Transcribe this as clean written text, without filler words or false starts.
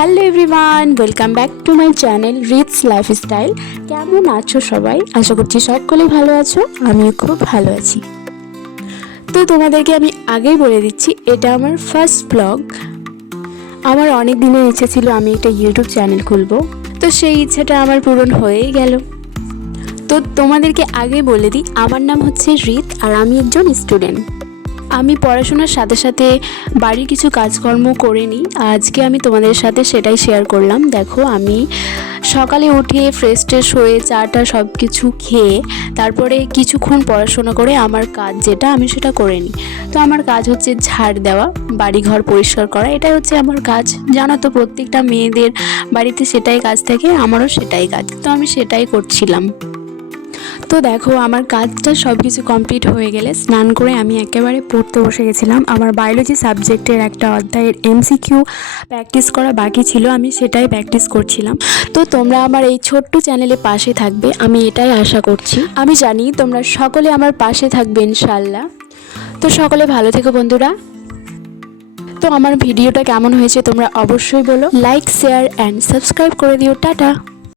Hello everyone, welcome back to my channel Rith's lifestyle. কেমন আছো সবাই? আশা করছি সকলেই ভালো আছো, আমিও খুব ভালো আছি। তো তোমাদেরকে আমি আগেই বলে দিচ্ছি, এটা আমার ফার্স্ট ব্লগ। আমার অনেক দিনের ইচ্ছা ছিল আমি একটা ইউটিউব চ্যানেল খুলবো, তো সেই ইচ্ছাটা আমার পূরণ হয়েই গেল। তো তোমাদেরকে আগে বলে দিই, আমার নাম হচ্ছে রিত আর আমি একজন স্টুডেন্ট। আমি পড়াশোনার সাথে সাথে বাড়ির কিছু কাজকর্ম করে নিই। আজকে আমি তোমাদের সাথে সেটাই শেয়ার করলাম। দেখো, আমি সকালে উঠে ফ্রেশ ট্রেশ হয়ে চাটা সব কিছু খেয়ে তারপরে কিছুক্ষণ পড়াশোনা করে আমার কাজ যেটা আমি সেটা করে নিই। তো আমার কাজ হচ্ছে ঝাড় দেওয়া, বাড়ি ঘর পরিষ্কার করা, এটাই হচ্ছে আমার কাজ। জানো তো, প্রত্যেকটা মেয়েদের বাড়িতে সেটাই কাজ থাকে, আমারও সেটাই কাজ। তো আমি সেটাই করছিলাম। তো দেখো, আমার কাজটা সব কিছু কমপ্লিট হয়ে গেলে স্নান করে আমি একেবারে পড়তে বসে গেছিলাম। আমার বায়োলজি সাবজেক্টের একটা অধ্যায়ের এমসিকিউ প্র্যাকটিস করা বাকি ছিল, আমি সেটাই প্র্যাকটিস করছিলাম। তো তোমরা আমার এই ছোট্ট চ্যানেলে পাশে থাকবে, আমি এটাই আশা করছি। আমি জানি তোমরা সকলে আমার পাশে থাকবে ইনশাল্লাহ। তো সকলে ভালো থেকো বন্ধুরা। তো আমার ভিডিওটা কেমন হয়েছে তোমরা অবশ্যই বলো। লাইক, শেয়ার অ্যান্ড সাবস্ক্রাইব করে দিও। টাটা।